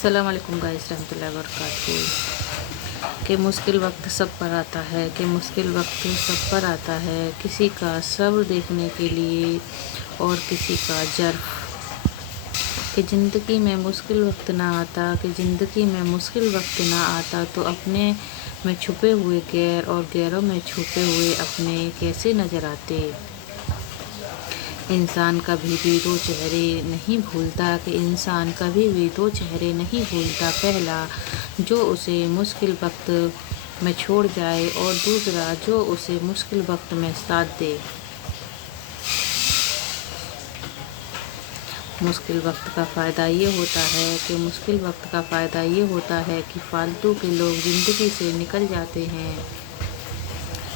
अस्सलाम वालेकुम गाइस रहमतुल्लाहि व बरकातहू। कि मुश्किल वक्त सब पर आता है, कि मुश्किल वक्त सब पर आता है। किसी का सब्र देखने के लिए और किसी का जर्फ। कि ज़िंदगी में मुश्किल वक्त ना आता, कि ज़िंदगी में मुश्किल वक्त ना आता तो अपने में छुपे हुए गैर और गैरों में छुपे हुए अपने कैसे नज़र आते। इंसान कभी भी दो चेहरे नहीं भूलता, कि इंसान कभी भी दो चेहरे नहीं भूलता। पहला जो उसे मुश्किल वक्त में छोड़ जाए और दूसरा जो उसे मुश्किल वक्त में साथ दे। मुश्किल वक्त का फ़ायदा ये होता है कि फालतू के लोग ज़िंदगी से निकल जाते हैं।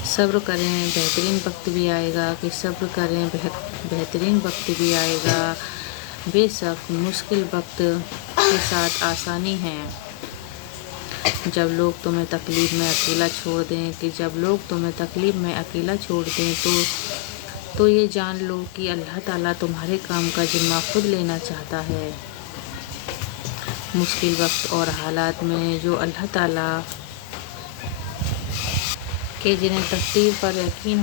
सब्र करें, बेहतरीन वक्त भी आएगा। कि सब्र करें, बेहतरीन वक्त भी आएगा। बेशक मुश्किल वक्त के साथ आसानी है। जब लोग तुम्हें तकलीफ में अकेला छोड़ दें, कि जब लोग तुम्हें तकलीफ में अकेला छोड़ दें तो ये जान लो कि अल्लाह ताला तुम्हारे काम का जिम्मा खुद लेना चाहता है। मुश्किल वक्त और हालात में जो अल्लाह ताला कि जिन्हें तकदीर पर यकीन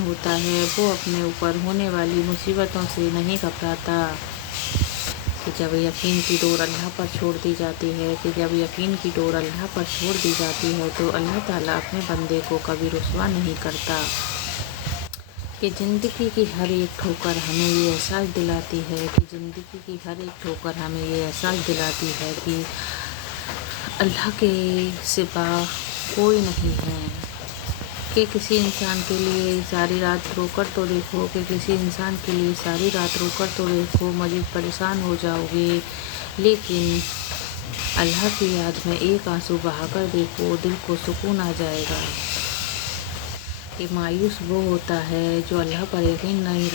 होता है, वो अपने ऊपर होने वाली मुसीबतों से नहीं घबराता। कि जब यकीन की डोर अल्लाह पर छोड़ दी जाती है, तो अल्लाह ताला अपने बंदे को कभी रुस्वा नहीं करता। कि ज़िंदगी की हर एक ठोकर हमें ये एहसास दिलाती है कि अल्लाह के सिवा कोई नहीं है। कि किसी इंसान के लिए सारी रात रोकर तो देखो, मज़ीद परेशान हो जाओगे, लेकिन अल्लाह की याद में एक आंसू बहाकर देखो, दिल को सुकून आ जाएगा। कि मायूस वो होता है जो अल्लाह पर यकीन नहीं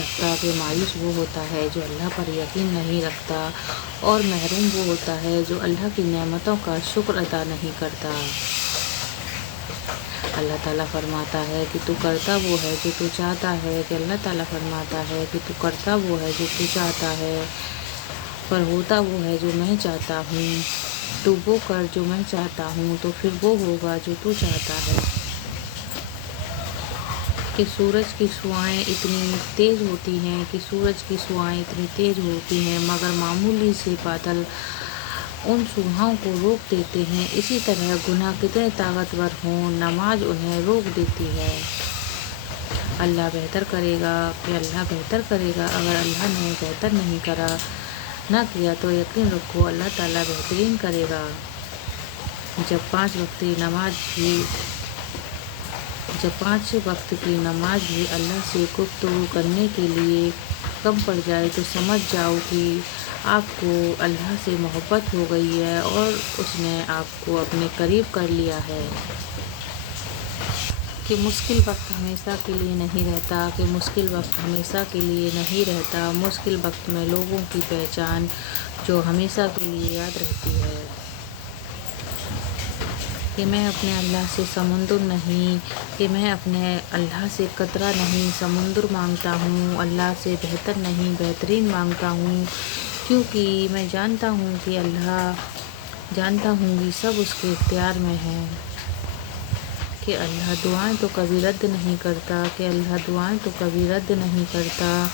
रखता, और महरूम वो होता है जो अल्लाह की नेमतों का शुक्र अदा नहीं करता। अल्लाह ताला फरमाता है कि तू करता वो है जो तू चाहता है, पर होता वो है जो मैं चाहता हूँ। तू वो कर जो मैं चाहता हूँ, तो फिर वो होगा जो तू चाहता है। कि सूरज की शुआएं इतनी तेज़ होती हैं, मगर मामूली से बादल उन शुआओं को रोक देते हैं। इसी तरह गुनाह कितने ताकतवर हों, नमाज उन्हें रोक देती है। अल्लाह बेहतर करेगा। अगर अल्लाह ने बेहतर ना किया तो यकीन रखो अल्लाह ताला बेहतरीन करेगा। जब 5 वक्त की नमाज भी अल्लाह से गुफ्तगू करने के लिए कम पड़ जाए तो समझ जाओ कि आपको अल्लाह से मोहब्बत हो गई है और उसने आपको अपने करीब कर लिया है। कि मुश्किल वक्त हमेशा के लिए नहीं रहता। मुश्किल वक्त में लोगों की पहचान जो हमेशा के लिए याद रहती है। कि मैं अपने अल्लाह से कतरा नहीं, समुंदर मांगता हूँ। अल्लाह से बेहतर नहीं, बेहतरीन मांगता हूँ, क्योंकि मैं जानता हूँ कि सब उसके इख्तियार में है। कि अल्लाह दुआएं तो कभी रद्द नहीं करता।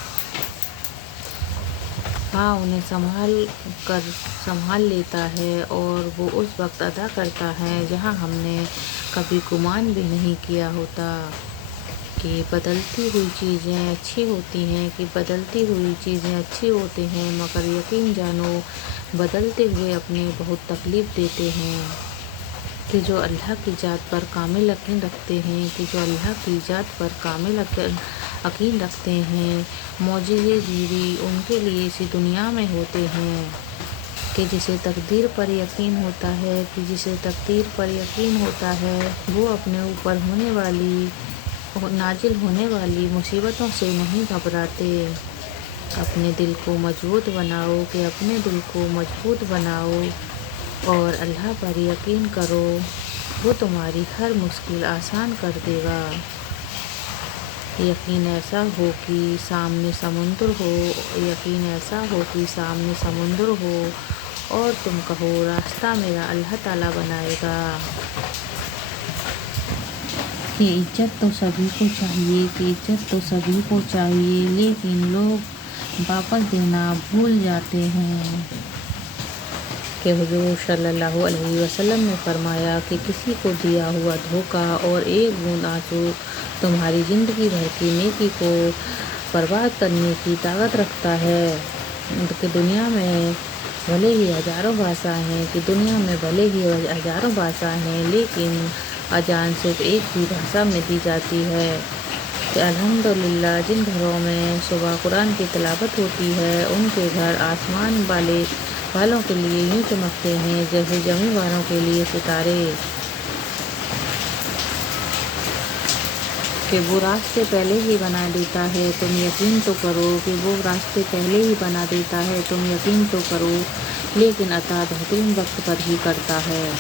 हाँ, उन्हें संभाल लेता है, और वो उस वक्त अदा करता है जहाँ हमने कभी गुमान भी नहीं किया होता। कि बदलती हुई चीज़ें अच्छी होती हैं, मगर यकीन जानो बदलते हुए अपने बहुत तकलीफ़ देते हैं। कि जो अल्लाह की ज़ात पर कामिल यकीन रखते हैं, मौजिज़े भी उनके लिए इसी दुनिया में होते हैं। कि जिसे तकदीर पर यकीन होता है वो अपने ऊपर नाजिल होने वाली मुसीबतों से नहीं घबराते। अपने दिल को मजबूत बनाओ और अल्लाह पर यकीन करो, वो तुम्हारी हर मुश्किल आसान कर देगा। یقین ایسا ہو کہ سامنے سمندر ہو، یقین ایسا ہو کہ سامنے سمندر ہو اور تم کہو راستہ میرا اللہ تعالیٰ بنائے گا۔ کہ عزت تو سبھی کو چاہیے، کہ عزت تو سبھی کو چاہیے، لیکن لوگ واپس دینا بھول جاتے ہیں۔ کہ حضور صلی اللہ علیہ وسلم نے فرمایا کہ کسی کو دیا ہوا دھوکہ اور ایک بوند آنسو تمہاری زندگی بھر کی نیکی کو برباد کرنے کی طاقت رکھتا ہے۔ کہ دنیا میں بھلے ہی ہزاروں بھاشائیں ہیں، کہ دنیا میں بھلے ہی ہزاروں بھاشائیں ہیں، لیکن اذان صرف ایک ہی بھاشا میں دی جاتی ہے۔ کہ الحمدللہ جن گھروں میں صبح قرآن کی تلاوت ہوتی ہے ان کے گھر آسمان والوں کے لیے یوں چمکتے ہیں جیسے زمین والوں کے لیے ستارے۔ کہ وہ راستے پہلے ہی بنا دیتا ہے، تم یقین تو کرو کہ وہ راستے پہلے ہی بنا دیتا ہے، تم یقین تو کرو، لیکن عطا بہترین وقت پر ہی کرتا ہے۔